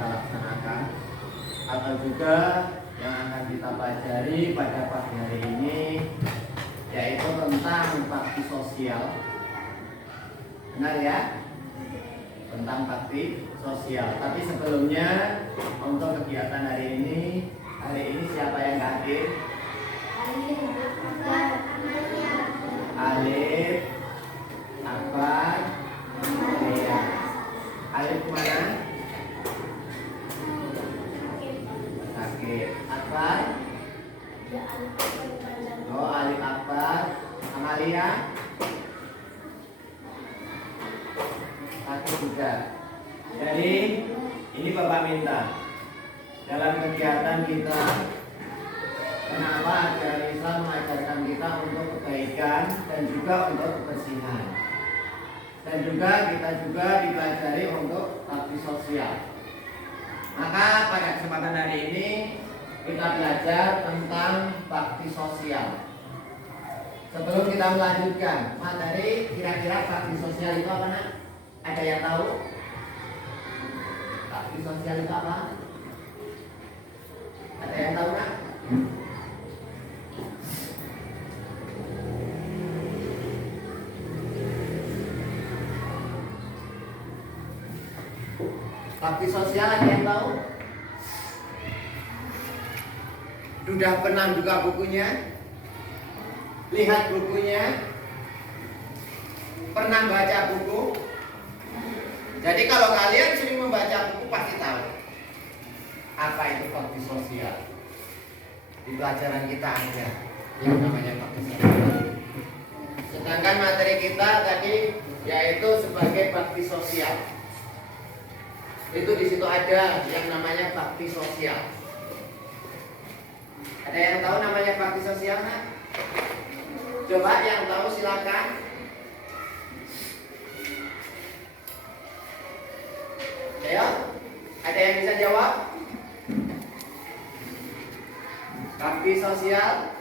kita laksanakan, atau juga yang akan kita pelajari pada pagi hari ini, yaitu tentang bakti sosial. Benar ya? Tentang bakti sosial. Tapi sebelumnya, untuk kegiatan hari ini siapa yang hadir? Alif, Akbar, Maria. Alif mana? Sakit. Akbar? Oh, Alif Akbar. Amalia? Sakit juga. Jadi ini Bapak minta dalam kegiatan kita, kenapa ajaran Islam mengajarkan kita untuk kebaikan dan juga untuk kebersihan, dan juga kita juga dipelajari untuk bakti sosial. Maka pada kesempatan hari ini kita belajar tentang bakti sosial. Sebelum kita melanjutkan materi, kira-kira bakti sosial itu apa, nak? Ada yang tahu? Bakti sosial itu apa? Ada yang tahu, nak? Bakti sosial ada yang tahu? Sudah pernah buka bukunya? Lihat bukunya? Pernah baca buku? Jadi kalau kalian sering membaca buku pasti tahu apa itu bakti sosial. Di pelajaran kita ada yang namanya bakti sosial. Sedangkan materi kita tadi yaitu sebagai bakti sosial. Itu di situ ada yang namanya bakti sosial. Ada yang tahu namanya bakti sosial, nak? Coba yang tahu silakan. Ayo, ada yang bisa jawab? Bakti sosial.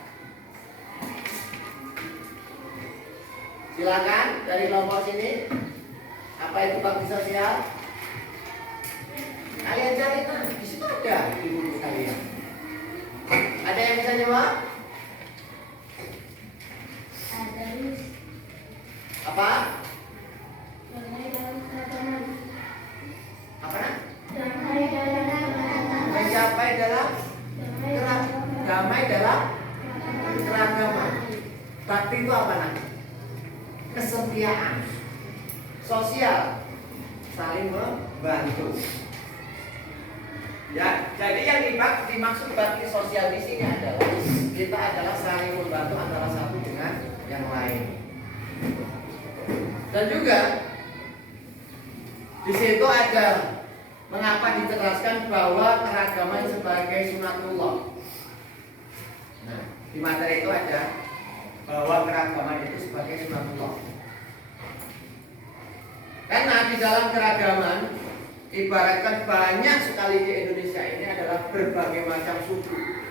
Silakan dari kelompok sini. Apa itu bakti sosial? Kalian cari, di situ ada di buku kalian. Ada yang bisa jawab? Apa? Apa, nak? Mencapai dalam damai dalam keragaman. Bakti itu apa, nak? Kesetiaan. Sosial, saling membantu. Ya, jadi yang dimaksud bakti sosial di sini adalah kita adalah saling membantu antara satu dengan yang lain. Dan juga di situ ada mengapa ditegaskan bahwa keragaman sebagai sunatullah. Nah, di materi itu ada bahwa keragaman itu sebagai sunatullah. Karena di dalam keragaman ibaratkan banyak sekali di Indonesia ini adalah berbagai macam suku.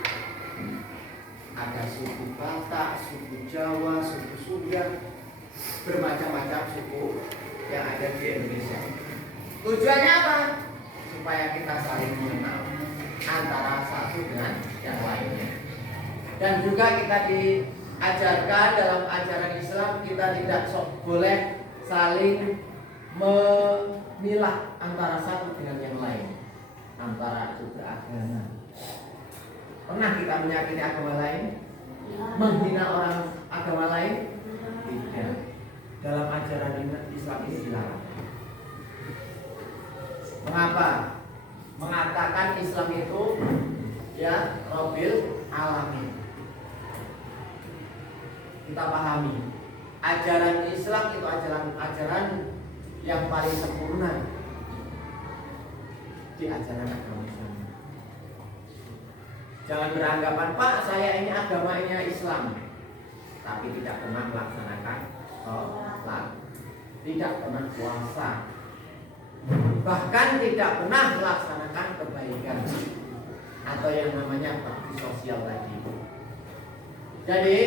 Ada suku Batak, suku Jawa, suku Sunda, bermacam-macam suku yang ada di Indonesia. Tujuannya apa? Supaya kita saling mengenal antara satu dengan yang lainnya. Dan juga kita diajarkan dalam ajaran Islam kita tidak boleh saling memilah antara satu dengan yang lain, antara juga agama. Pernah kita menyakiti agama lain? Menghina orang agama lain? Tidak. Dalam ajaran Islam ini dilarang. Mengapa? Mengatakan Islam itu ya Rabbil Alamin. Kita pahami, ajaran Islam itu ajaran yang paling sempurna di ajaran agama Islam. Jangan beranggapan, Pak, saya ini agamanya Islam, tapi tidak pernah melaksanakan sholat, tidak pernah puasa, bahkan tidak pernah melaksanakan kebaikan atau yang namanya bakti sosial tadi. Jadi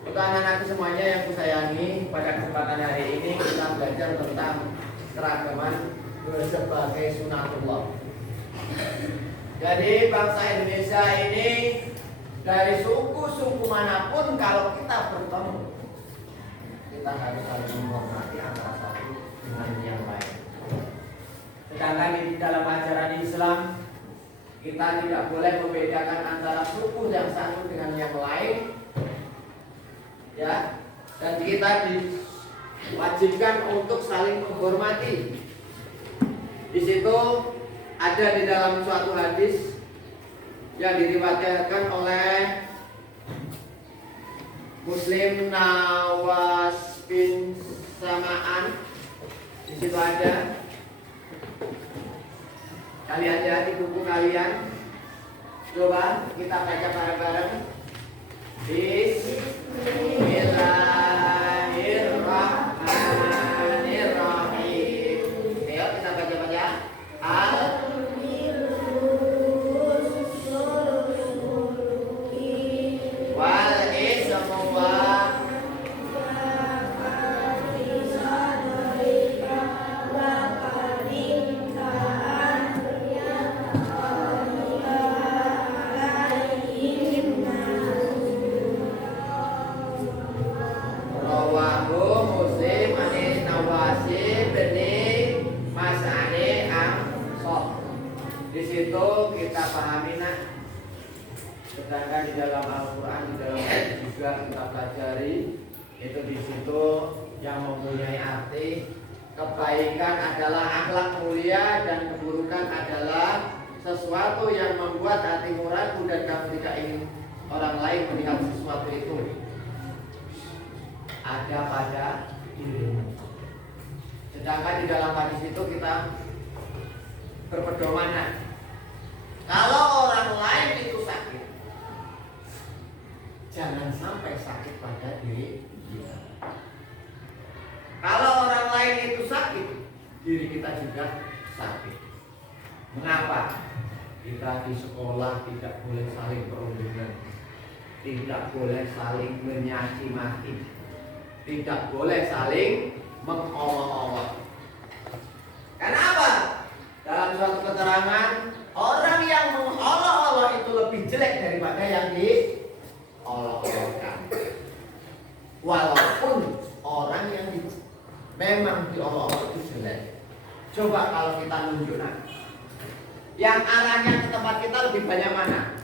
untuk anak-anakku semuanya yang kusayangi, pada kesempatan hari ini kita belajar tentang keragaman sebagai sunatullah. Jadi bangsa Indonesia ini dari suku-suku manapun kalau kita bertemu, kita harus saling menghormati antara satu dengan yang lain. Sedangkan di dalam ajaran Islam, kita tidak boleh membedakan antara suku yang satu dengan yang lain, ya. Dan kita diwajibkan untuk saling menghormati. Di situ ada di dalam suatu hadis yang diriwayatkan oleh Muslim Nawas bin Sam'an. Di situ ada. Kalian lihat di buku kalian. Coba kita baca bareng-bareng. Bismillahirrahmanirrahim. Ayo kita baca-baca. Di situ kita pahami nak. Sedangkan di dalam Al-Quran, di dalam hadis juga kita pelajari, itu di situ yang mempunyai arti kebaikan adalah akhlak mulia dan keburukan adalah sesuatu yang membuat hatimu ragu dan kamu tidak ingin orang lain melihat sesuatu itu ada pada dirimu. Sedangkan di dalam hadis itu kita berpedoman, kalau orang lain itu sakit, jangan sampai sakit pada diri kita. Kalau orang lain itu sakit, diri kita juga sakit. Mengapa? Kita di sekolah tidak boleh saling perundungan, tidak boleh saling menyaci maki, tidak boleh saling mengolok-olok. Kenapa? Dalam suatu keterangan, orang yang mengolok-olok itu lebih jelek daripada yang diolok-olokkan. Walaupun orang yang memang diolok-olok itu jelek. Coba kalau kita nunjukkan, yang arahnya ke tempat kita lebih banyak mana?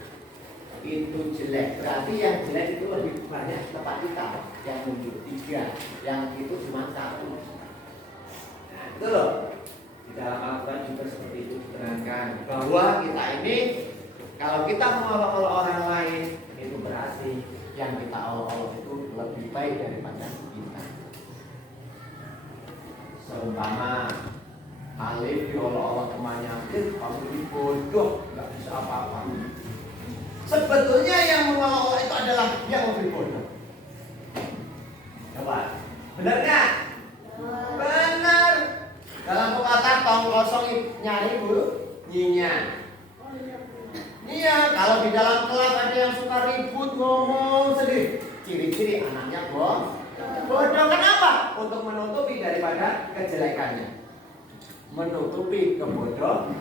Itu jelek. Berarti yang jelek itu lebih banyak tempat kita. Yang nunjuk 3, yang itu cuma 1. Nah, itu loh. Di dalam Al-Quran juga seperti itu diterangkan bahwa kita ini kalau kita mengolok-olok orang lain, itu berarti yang kita olok-olok itu lebih baik daripada kita. Seumpama Alif diolok-olok temannya, kamu ini bodoh, nggak bisa apa-apa. Sebetulnya yang mengolok-olok itu adalah yang lebih bodoh. Coba, benar nggak? Benar. Dalam pepatah tong kosong nyari bu, nyinya. Iya, kalau di dalam kelas ada yang suka ribut, ngomong sedih, ciri-ciri anaknya bodoh. Kenapa? Untuk menutupi daripada kejelekannya, menutupi kebodohan.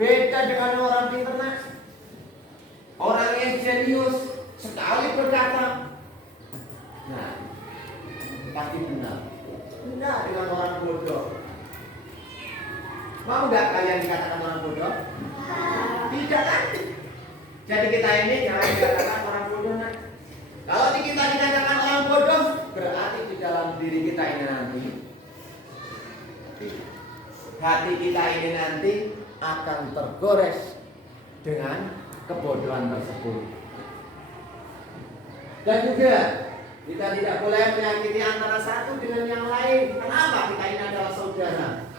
Beda dengan orang pintar, nak. Orang yang jenius sekali berkata, nah, pasti benar. Benar dengan orang bodoh. Mau nggak kalian dikatakan orang bodoh? Tidak kan? Jadi kita ini jangan dikatakan orang bodoh, nak. Kalau kita dikatakan orang bodoh, berarti di dalam diri kita ini nanti, hati kita ini nanti akan tergores dengan kebodohan tersebut. Dan juga kita tidak boleh menyakiti antara satu dengan yang lain. Kenapa? Kita ini adalah saudara.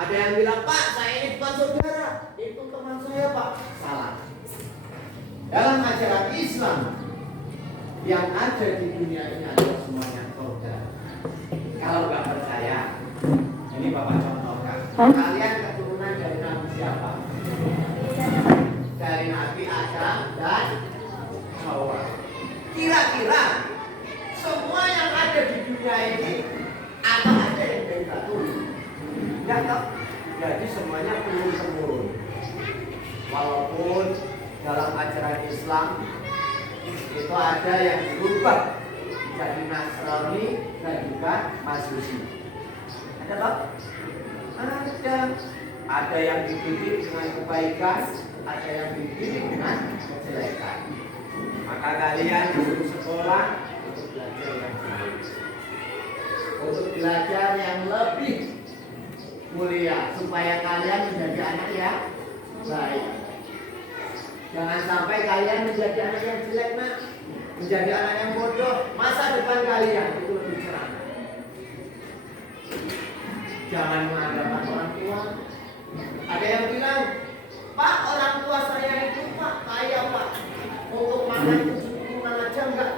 Ada yang bilang, Pak, saya ini bukan saudara, itu teman saya, Pak. Salah. Dalam ajaran Islam, yang ada di dunia ini adalah semuanya saudara. Kalau nggak percaya, ini Bapak contohkan. Kalian keturunan dari Nabi siapa? Dari Nabi Adam dan Hawa. Kira-kira semua yang ada di dunia ini apa ada yang beda tuh? Enggak tahu. Jadi semuanya turun-temurun. Walaupun dalam ajaran Islam itu ada yang berubah jadi Nasrani dan juga Majusi. Ada tak? Ada yang dididik dengan kebaikan, ada yang dididik dengan kejelekan. Maka kalian disuruh sekolah untuk belajar yang baik, untuk belajar yang lebih mulia, supaya kalian menjadi anak yang baik. Jangan sampai kalian menjadi anak yang jelek, nak. Menjadi anak yang bodoh. Masa depan kalian itu lebih cerah. Jangan mengandalkan orang tua. Ada yang bilang, Pak, orang tua saya itu Pak kaya Pak, untuk makan 7 aja enggak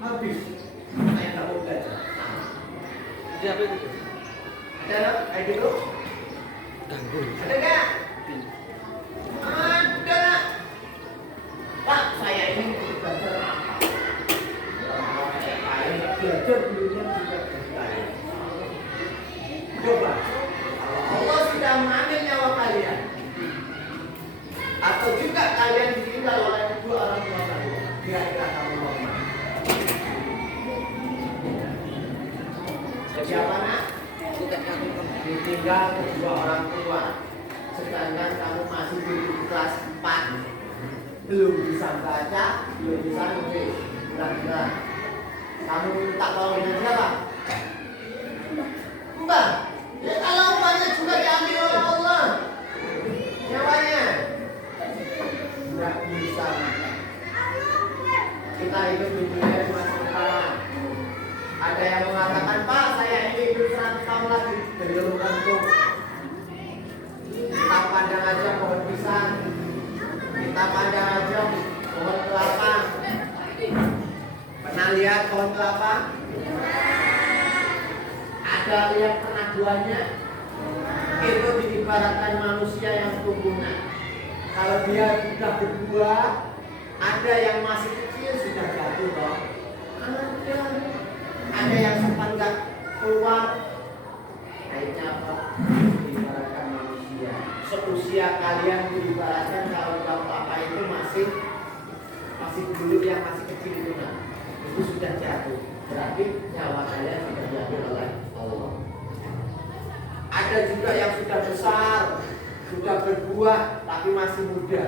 habis. Saya nggak mau belajar. Siapa itu? Ada kayak gitu? Ada nggak? Ada. Pak, saya ini belajar apa? Belajar dulunya juga kaya. Coba, Allah sudah mengambil nyawa kalian, atau juga kalian ditinggal oleh kedua orang tua kalian, kira-kira kamu mau mana? Siapa nak? Ditinggal kedua orang tua, sedangkan kamu masih di kelas 4, belum bisa baca, belum bisa nulis. Kira-kira kamu minta tolong dengan siapa? Mbak, ya kalau umpanya juga diambil oleh Allah, nyawanya nggak bisa. Kita hidup di dunia cuma sementara. Ada yang mengatakan, Pak, saya ini hidup 100 tahun lagi. Belum tentu. Kita pandang aja pohon pisang, kita pandang aja pohon kelapa. Pernah lihat pohon kelapa? Ada lihat penaduannya? Itu diibaratkan manusia yang tumbuhan. Kalau dia sudah berbuah, ada yang masih kecil sudah jatuh loh. Ada yang sempat nggak keluar. Akhirnya apa? Diibaratkan manusia. Seusia kalian diibaratkan kalau kelapa itu masih bulu yang masih kecil itu, nah. Itu sudah jatuh. Berarti nyawa kalian sudah diambil oleh Allah. Ada juga yang sudah besar, sudah berbuah, tapi masih muda.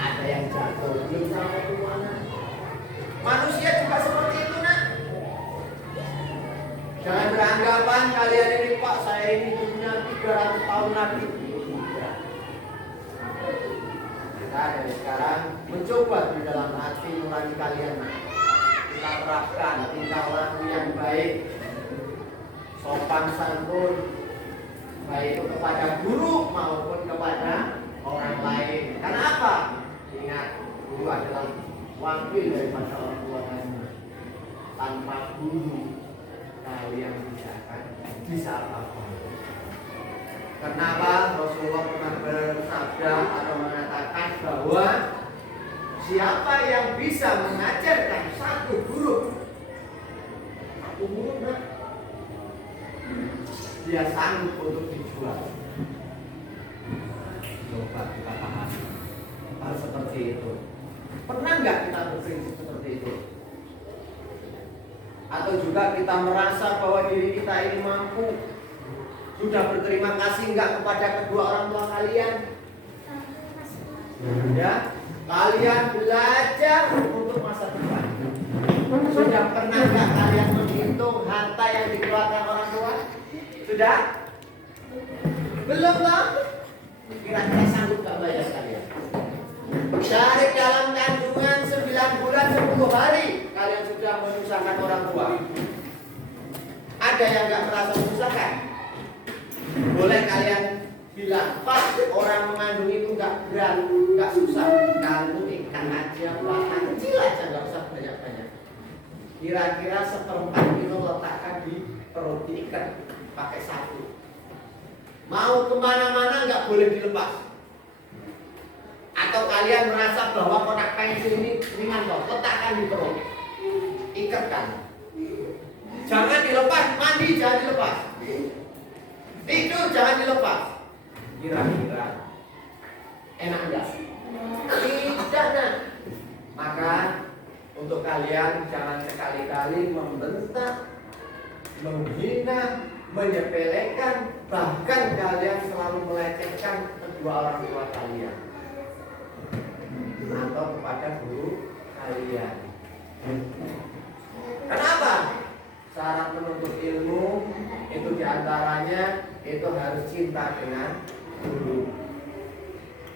Ada yang jatuh, belum sampai ke mana. Manusia juga seperti itu, nak. Jangan beranggapan kalian ini, Pak, saya ini punya 300 tahun lagi. Kita dari sekarang mencoba di dalam hati nurani kalian, nak. Kita terapkan tingkah laku yang baik, sopan santun, baik itu kepada guru maupun kepada orang lain. Karena apa? Ingat, guru adalah wakil daripada orang tua kalian. Tanpa guru kalian tidak akan bisa apa-apa. Kenapa Rasulullah pernah bersabda atau mengatakan bahwa siapa yang bisa mengajarkan satu huruf, dia sanggup untuk dijual. Coba kita pahami hal seperti itu. Pernah nggak kita berprinsip seperti itu? Atau juga kita merasa bahwa diri kita ini mampu, sudah berterima kasih nggak kepada kedua orang tua kalian? Ya, kalian belajar untuk masa depan. Sudah pernah nggak kalian menghitung harta yang dikeluarkan orang tua? Sudah? Belum toh? Kira-kira sanggup nggak bayar kalian? Dari dalam kandungan 9 bulan 10 hari kalian sudah menyusahkan orang tua. Ada yang nggak merasa menyusahkan? Boleh kalian bilang, Pak, orang mengandung itu nggak berat, nggak susah. Kandung ikan aja, belakang kecil aja, nggak usah banyak-banyak. Kira-kira 1/4 kilo letakkan di perut diikat pakai sapu. Mau kemana-mana nggak boleh dilepas. Atau kalian merasa bahwa kotak pensil ini ringan loh, letakkan di perut, ikatkan. Jangan dilepas, mandi jangan dilepas, tidur jangan dilepas. Kira-kira Enak enggak? Tidak, nak. Maka untuk kalian jangan sekali-kali membentak, menghina, menyepelekan, bahkan kalian selalu melecehkan kedua orang tua kalian atau kepada guru kalian. Kenapa? Syarat menuntut ilmu itu diantaranya itu harus cinta dengan guru.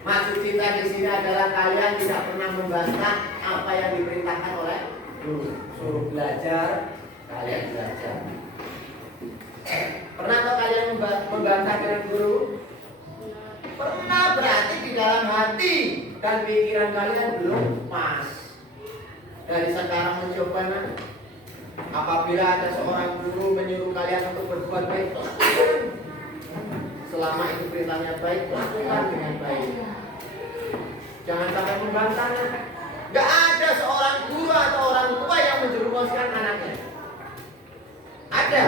Maksud cinta di sini adalah kalian tidak pernah membantah apa yang diperintahkan oleh guru. Suruh belajar, kalian belajar. Pernah atau kalian membantah dengan guru? Pernah, berarti di dalam hati dan pikiran kalian belum pas. Dari sekarang mencoba, nak. Apabila ada seorang guru menyuruh kalian untuk berbuat baik, lakukan. Selama itu perintahnya baik, lakukan dengan baik. Jangan sampai membantahnya. Gak ada seorang guru atau orang tua yang menjerumuskan anaknya. Ada?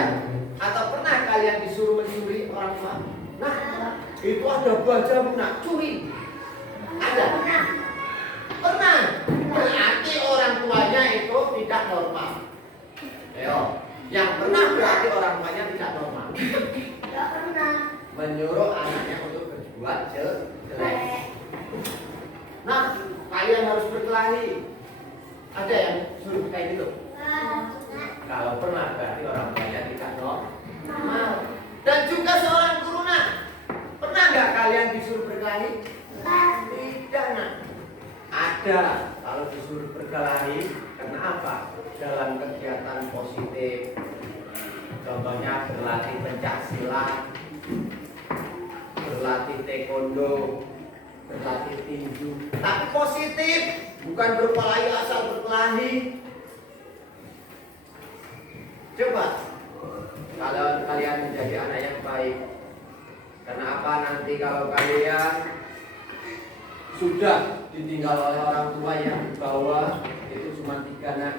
Atau pernah kalian disuruh mencuri orang tua? Nah, itu ada baja nak curi. Ada? Pernah? Berarti orang tuanya itu tidak normal. Ayo, yang pernah berarti orang tuanya tidak normal. Tidak pernah. Menyuruh anaknya untuk berbuat jelek. Nah, kalian harus berkelahi. Ada yang suruh kayak gitu? Kalau pernah berarti orang tuanya tidak normal. Dan juga seorang guru, nak. Pernah nggak kalian disuruh berkelahi? Tidak, nak. Ada. Kalau disuruh berkelahi, kenapa? Dalam kegiatan positif, contohnya berlatih pencak silat, berlatih taekwondo, berlatih tinju, tapi positif, bukan berkelahi asal berkelahi. Coba kalau kalian menjadi anak yang baik, kenapa nanti kalau kalian sudah ditinggal oleh orang tua yang di bawah itu cuma 3 anak,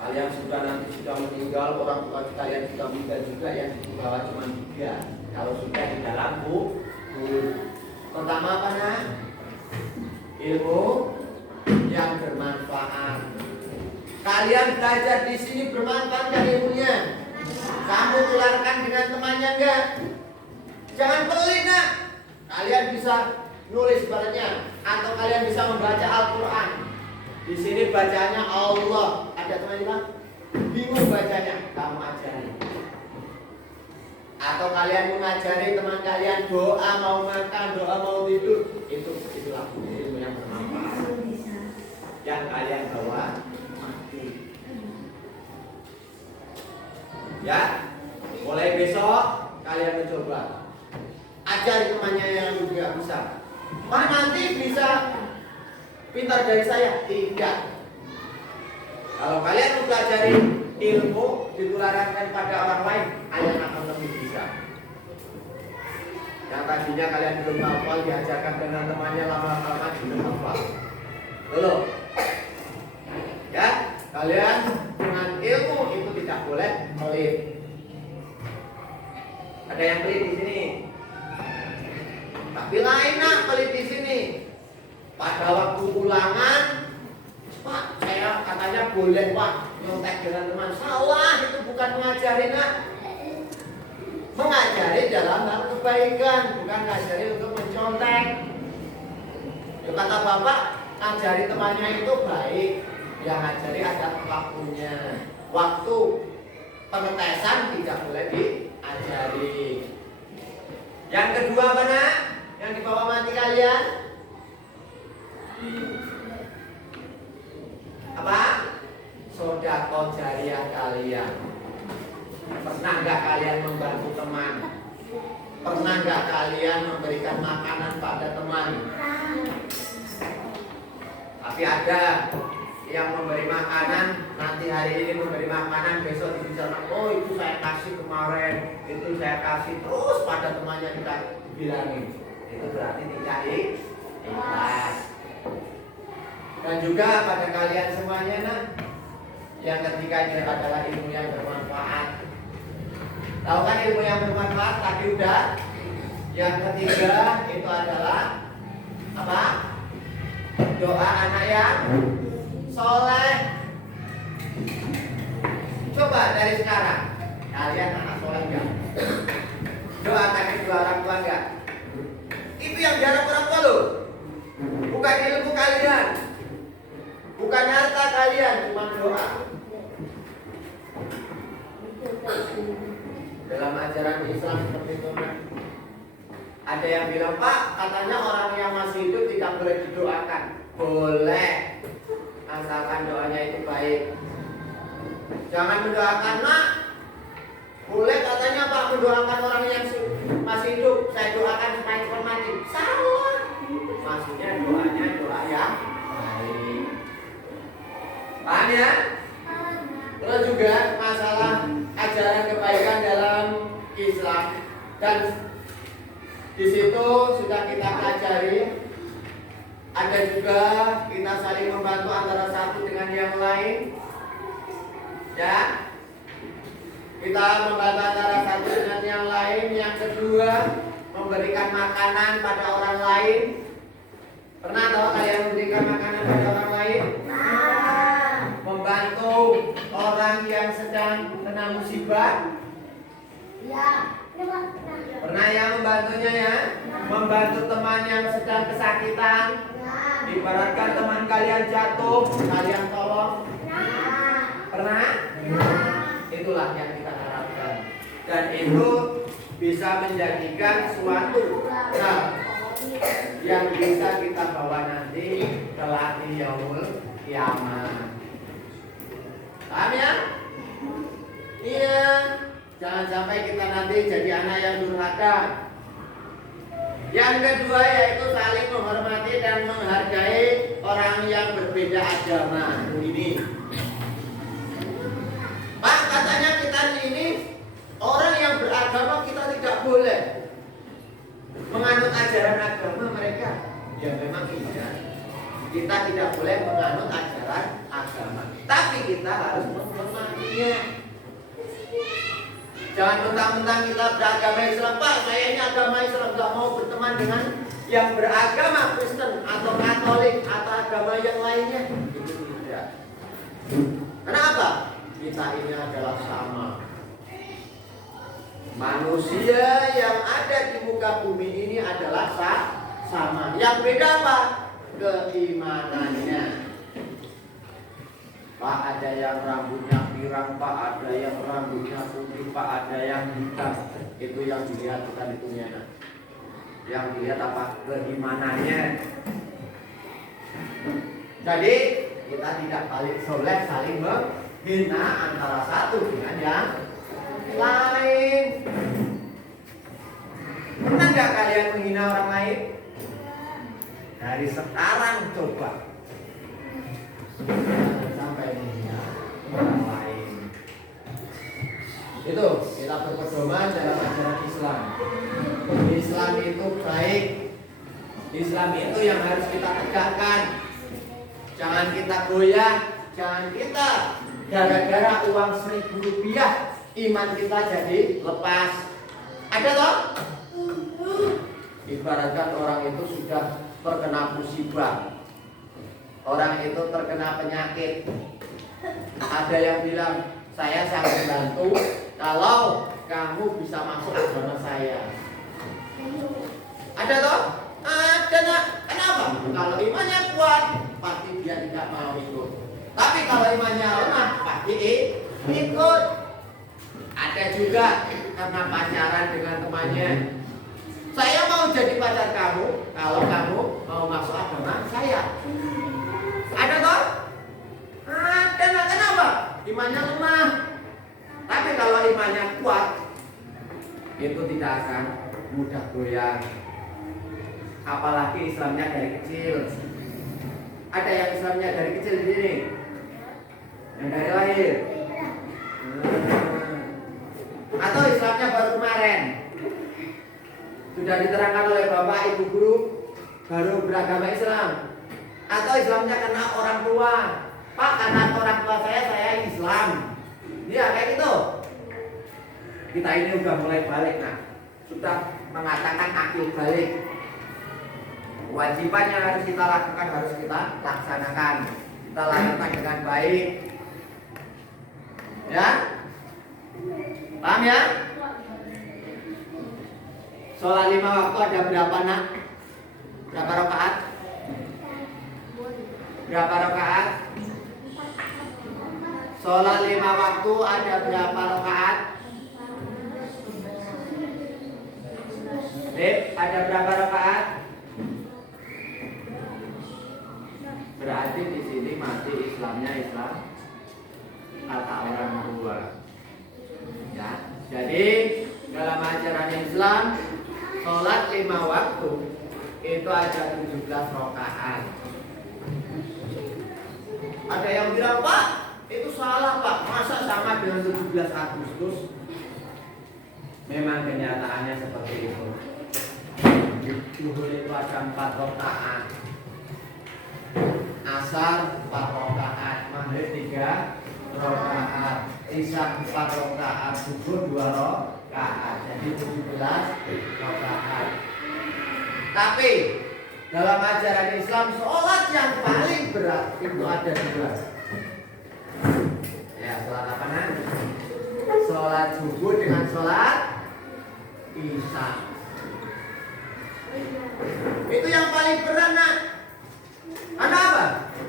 kalian sudah nanti sudah meninggal, orang tua kalian sudah meninggal juga, yang di bawah cuma 3. Kalau sudah di dalam pertama apa, nak? Ilmu yang bermanfaat. Kalian belajar di sini bermanfaat kan ilmunya? Kamu tularkan dengan temannya enggak? Jangan pelit, nak. Kalian bisa nulis badannya, atau kalian bisa membaca Al-Quran. Di sini bacanya Allah. Ada teman-teman bingung bacanya, kamu ajari. Atau kalian mengajari teman kalian doa mau makan, doa mau tidur, itulah ilmu yang bermanfaat. Yang kalian bawa mati. Ya, mulai besok kalian mencoba ajari temannya yang juga bisa. Pak, nanti bisa pintar dari saya? Tidak. Kalau kalian mempelajari ilmu ditularkan pada orang lain, kalian akan lebih bisa. Yang tadinya kalian belum hafal, diajarkan dengan temannya lama-lama juga hafal. Dulu, ya, kalian dengan ilmu itu tidak boleh pelit. Ada yang pelit di sini? Tapi lain, nak, pelit di sini. Pada waktu ulangan, Pak, saya katanya boleh, Pak, nyontek dengan teman. Salah, itu bukan mengajari, nak. Mengajari dalam hal kebaikan, bukan mengajari untuk mencontek. Ya, kata Bapak, ajari temannya itu baik. Yang ajari ada waktunya. Waktu pengetesan tidak boleh diajari. Yang kedua apa, nak? Yang dibawa mati kalian? Apa? Sedekah jariah kalian. Pernah nggak kalian membantu teman? Pernah nggak kalian memberikan makanan pada teman? Tapi ada yang memberi makanan, nanti hari ini memberi makanan, besok dibicarakan, oh itu saya kasih kemarin, itu saya kasih, terus pada temannya kita bilangin. Itu berarti tidak ikhlas. Dan juga pada kalian semuanya, nak, yang ketiga ini adalah ilmu yang bermanfaat. Tahu kan ilmu yang bermanfaat tadi udah Yang ketiga itu adalah apa? Doa anak yang soleh. Coba dari sekarang, kalian anak soleh enggak? Doakan kedua orang tua enggak? Itu yang diharap orang tua loh. Bukan ilmu kalian, bukan harta kalian, cuma doa. Dalam ajaran Islam seperti itu, ada yang bilang, Pak, katanya orang yang masih hidup tidak boleh didoakan. Boleh, asalkan doanya itu baik. Jangan mendoakan, nak. Boleh katanya Pak mendoakan orang yang masih hidup. Saya doakan supaya cepat mati. Salah. Maksudnya doanya doa yang baik. Paham ya? Terus juga masalah ajaran kebaikan dalam Islam, dan di situ sudah kita pelajari. Ada juga kita saling membantu antara satu dengan yang lain. Ya, kita membantu antara satu dengan yang lain. Yang kedua, memberikan makanan pada orang lain. Pernah tahu kalian memberikan makanan pada orang lain? Membantu orang yang sedang kena musibah. Pernah ya membantunya ya? Membantu teman yang sedang kesakitan. Ibaratkan teman kalian jatuh, kalian tolong. Pernah? Itulah yang kita harapkan. Dan itu bisa menjadikan suatu hal yang bisa kita bawa nanti kelak di yaumul kiamat. Paham ya? Iya. Jangan sampai kita nanti jadi anak yang durhaka. Yang kedua yaitu saling menghormati dan menghargai orang yang berbeda agama. Ini, Pak, katanya kita ini orang yang beragama kita tidak boleh menganut ajaran agama mereka. Ya memang iya. Kita tidak boleh menganut ajaran agama, tapi kita harus menghormatinya. Jangan mentang-mentang kita beragama Islam, Pak, saya ini agama Islam, gak mau berteman dengan yang beragama Kristen atau Katolik atau agama yang lainnya. Itu tidak. Kenapa? Kita ini adalah sama. Manusia yang ada di muka bumi ini adalah sama. Yang beda apa? Keimanannya. Pak, ada yang rambutnya pirang, Pak, ada yang rambutnya putih, Pak, ada yang hitam. Itu yang dilihat, bukan itunya. Yang dilihat apa? Keimanannya. Jadi kita tidak boleh saling menghina antara satu dengan yang lain. Pernah nggak kalian menghina orang lain? Dari sekarang coba. Sampai menghina orang lain. Itu kita berpedoman dalam ajaran Islam. Islam itu baik. Islam itu yang harus kita tegakkan. Jangan kita goyah. Jangan kita gara-gara uang Rp1.000 iman kita jadi lepas. Ada toh? Ibaratkan orang itu sudah terkena musibah, orang itu terkena penyakit. Ada yang bilang, saya sangat membantu kalau kamu bisa masuk agama saya. Ada toh? Ada nak? Kenapa? Kalau imannya kuat, pasti dia tidak mau ikut. Tapi kalau imannya lemah, pasti ikut. Ada juga karena pacaran dengan temannya. Saya mau jadi pacar kamu kalau kamu mau masuk agama saya. Ada toh? Ada nak? Kenapa? Imannya lemah. Tapi kalau imannya kuat, itu tidak akan mudah goyah. Apalagi Islamnya dari kecil. Ada yang Islamnya dari kecil di sini, yang dari lahir. Atau Islamnya baru kemarin, sudah diterangkan oleh bapak ibu guru, baru beragama Islam. Atau Islamnya karena orang tua, Pak, karena orang tua saya Islam. Ya kayak gitu. Kita ini udah mulai balik, nah sudah mengatakan akil balik. Kewajiban yang harus kita lakukan harus kita laksanakan. Kita lakukan dengan baik. Ya? Paham ya? Sholat 5 waktu ada berapa nak? Berapa rakaat? Berapa rakaat? Sholat 5 waktu ada berapa rakaat? Ada berapa rakaat? Berarti di sini masih Islamnya Islam kata orang tua. Ya, jadi dalam ajaran Islam sholat 5 waktu itu ada 17 rakaat. Ada yang bilang, Pak, itu salah Pak, masa sama dengan 17 Agustus? Memang kenyataannya seperti itu. Zuhur itu ada 4 rakaat, Asar 4 rakaat, Maghrib 3 rakaat, Isya 4 rakaat, Subuh 2 rakaat. Jadi 17 rakaat. Tapi dalam ajaran Islam sholat yang paling berat itu ada 2. Ya, sholat apa nanti? Sholat subuh dengan sholat Isya. Itu yang paling berat nak. Kenapa?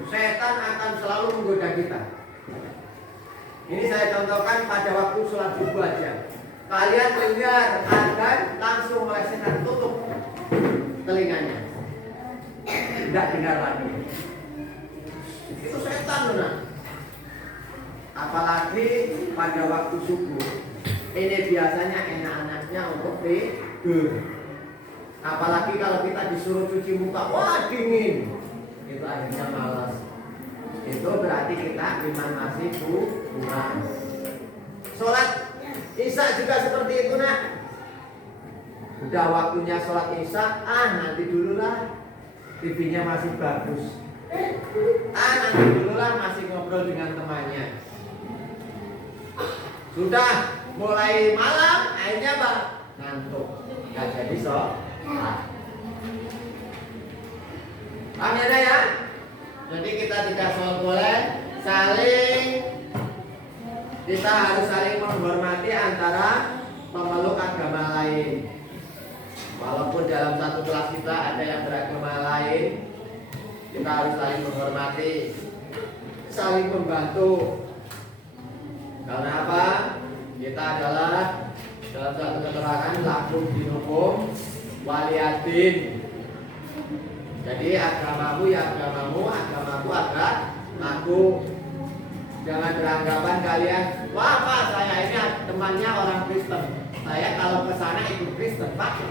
Setan akan selalu menggoda kita. Ini saya contohkan pada waktu sholat subuh aja. Kalian dengar akan langsung melesetkan, tutup telinganya, tidak dengar lagi. Itu setan nak. Apalagi pada waktu subuh. Ini biasanya enak-enaknya untuk tidur. Apalagi kalau kita disuruh cuci muka, wah dingin. Itu akhirnya malas. Itu berarti kita iman masih kurang. Sholat Isya juga seperti itu nak. Udah waktunya sholat Isya, nanti dulu lah. TV-nya masih bagus. Nanti dulu lah, masih ngobrol dengan temannya. Sudah mulai malam, akhirnya Pak ngantuk, nggak jadi sholat. Paham ya? Jadi kita tidak boleh saling, kita harus saling menghormati antara pemeluk agama lain. Walaupun dalam satu kelas kita ada yang beragama lain, kita harus saling menghormati, saling membantu. Karena apa? Kita adalah dalam satu keterangan lakum dinukum waliyadin. Jadi agamamu ya agamamu, agamaku agamaku. Jangan beranggapan kalian, wah Pak, saya ini temannya orang Kristen. Saya kalau ke sana ikut Kristen, Pak.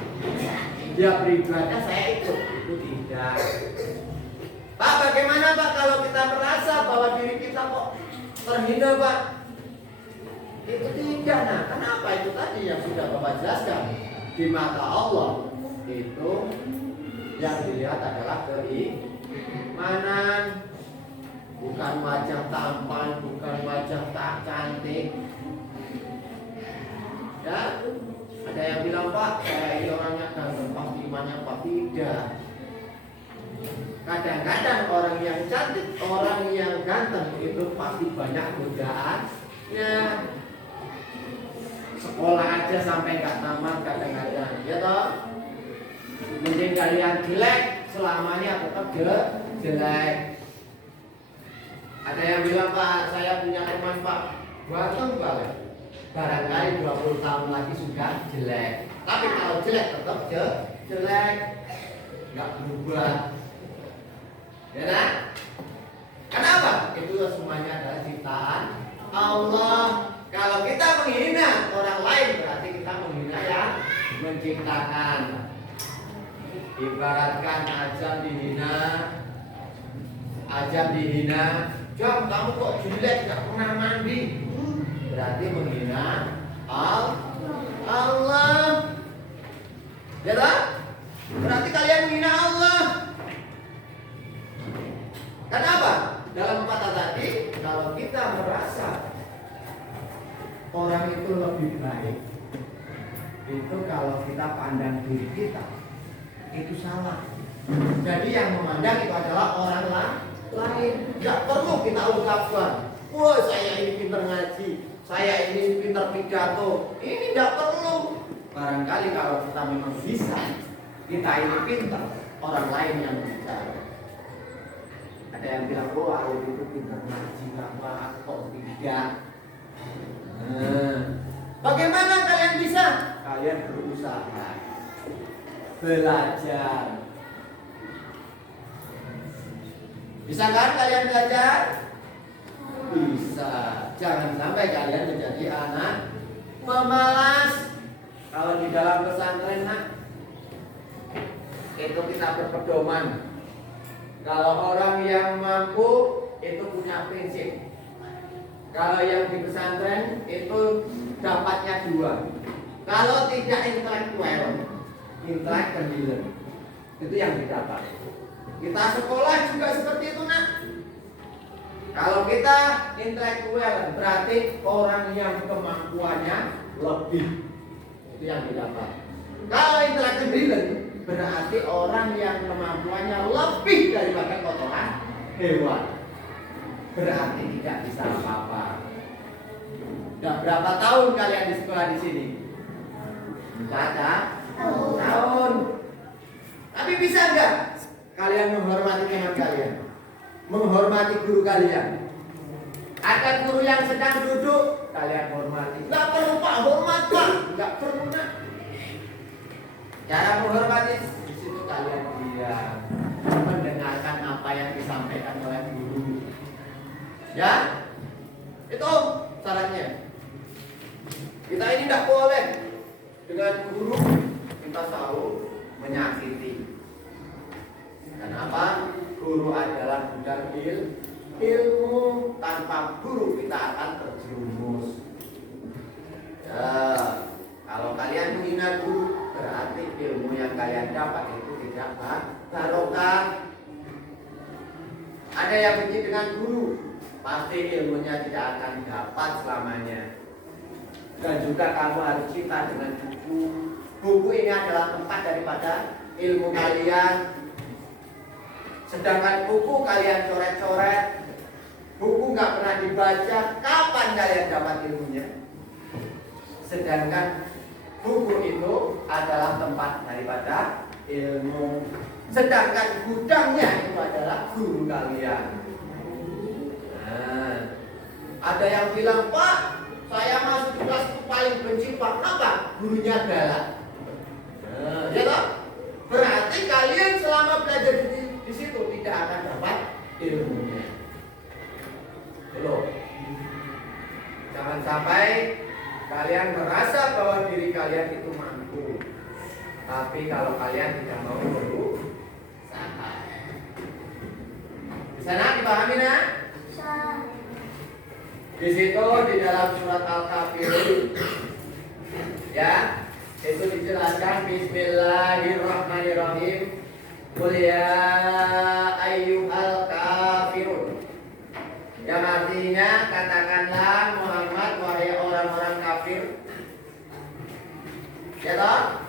Dia beribadah, saya ikut. Itu tidak. Pak, bagaimana Pak kalau kita merasa bahwa diri kita kok terhina, Pak? Itu tidak. Nah, kenapa? Itu tadi yang sudah Bapak jelaskan. Di mata Allah itu yang dilihat adalah keimanan, bukan wajah tampan, bukan wajah tak cantik. Ya, ada yang bilang Pak, saya ini orangnya ganteng, pasti imannya Pak. Tidak. Kadang-kadang orang yang cantik, orang yang ganteng itu pasti banyak godaannya. Sekolah aja sampai nggak tamat kadang-kadang, ya toh. Mending kalian jelek, selamanya tetap jelek. Ada yang bilang Pak, saya punya teman Pak, ganteng banget. Barangkali 20 tahun lagi sudah jelek. Tapi kalau jelek tetap jelek, nggak berubah. Ya kan? Kenapa? Itu semuanya adalah ciptaan Allah. Kalau kita menghina orang lain berarti kita menghina yang menciptakan. Ibaratkan azam dihina, Jam kamu kok jelek gak pernah mandi, berarti menghina Allah. Ya tak? Berarti kalian menghina Allah. Kenapa? Dalam kata tadi, kalau kita merasa orang itu lebih baik, itu kalau kita pandang diri kita itu salah. Jadi yang memandang itu adalah orang lain. Tidak perlu kita ungkapkan, wah saya ini pintar ngaji, saya ini pintar pidato. Ini tidak perlu. Barangkali kalau kita memang bisa, kita ini pintar, orang lain yang bicara. Ada yang bilang, oh aku itu pintar ngaji, apa kok tidak? Bagaimana kalian bisa? Kalian berusaha, belajar. Bisa kan kalian belajar? Bisa. Jangan sampai kalian menjadi anak pemalas. Kalau di dalam pesantren itu kita berpedoman. Kalau orang yang mampu itu punya prinsip. Kalau yang di pesantren itu dapatnya dua. Kalau tidak intelektual, intelektual itu yang didapat. Kita sekolah juga seperti itu Kalau kita intelektual berarti orang yang kemampuannya lebih, itu yang didapat. Kalau intelektual berarti orang yang kemampuannya lebih daripada kotoran hewan. Berarti tidak bisa apa-apa. Sudah berapa tahun kalian di sekolah di sini? 4 tahun. Tapi bisa enggak kalian menghormati teman kalian? Menghormati guru kalian? Ada guru yang sedang duduk, kalian hormati. Enggak perlu Pak, hormat Pak. Enggak perlu Cara menghormati di situ kalian diam, mendengarkan apa yang disampaikan oleh guru. Ya, itu syaratnya. Kita ini tidak boleh dengan guru kita selalu menyakiti. Kenapa? Guru adalah gudang ilmu. Tanpa guru kita akan terjerumus. Ya, kalau kalian menghina guru, berarti ilmu yang kalian dapat itu tidak barokah. Ada yang benci dengan guru, pasti ilmunya tidak akan dapat selamanya. Dan juga kamu harus cinta dengan buku. Buku ini adalah tempat daripada ilmu kalian. Sedangkan buku kalian coret-coret, buku nggak pernah dibaca, kapan kalian dapat ilmunya? Sedangkan buku itu adalah tempat daripada ilmu. Sedangkan gudangnya itu adalah guru kalian. Nah, ada yang bilang, Pak, saya masuk di kelas itu paling benci Pak. Kenapa? Gurunya galak. Ya toh? Berarti kalian selama belajar di situ tidak akan dapat ilmunya. Belum. Jangan sampai kalian merasa bahwa diri kalian itu mampu. Tapi kalau kalian tidak mau berusaha. Di sana dipahami Di situ di dalam surat Al-Kafirun ya, itu dijelaskan Bismillahirrahmanirrahim. Qul ya ayyuhal kafirun. Yang artinya katakanlah Muhammad wahai orang-orang kafir. Ya toh?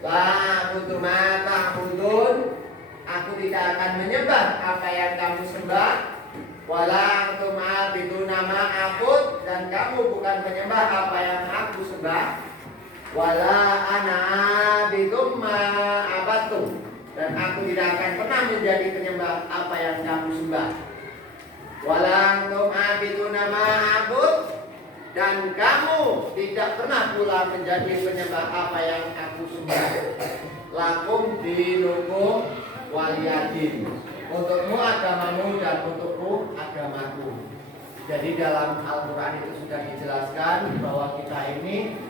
La a'budu ma ta'budun. Aku tidak akan menyembah apa yang kamu sembah. Wala antum a'biduna ma a'bud, dan kamu bukan menyembah apa yang aku sembah. Wala ana a'bidum ma abattum, dan aku tidak akan pernah menjadi penyembah apa yang kamu sembah. Wala antum a'biduna ma a'bud, dan kamu tidak pernah pula menjadi penyembah apa yang aku sembah. Lakum dinukum waliyadin. Untukmu agamamu dan untukku agamaku. Jadi dalam Al-Quran itu sudah dijelaskan bahwa kita ini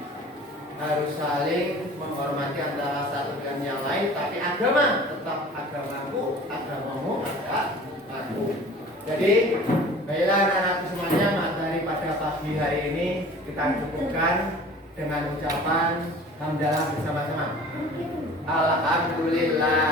harus saling menghormati antara satu dengan yang lain. Tapi agama tetap agamaku, agamamu agamaku. Jadi baiklah anak-anakku semuanya, materi pada pagi hari ini kita cukupkan dengan ucapan hamdalah bersama-sama. Alhamdulillah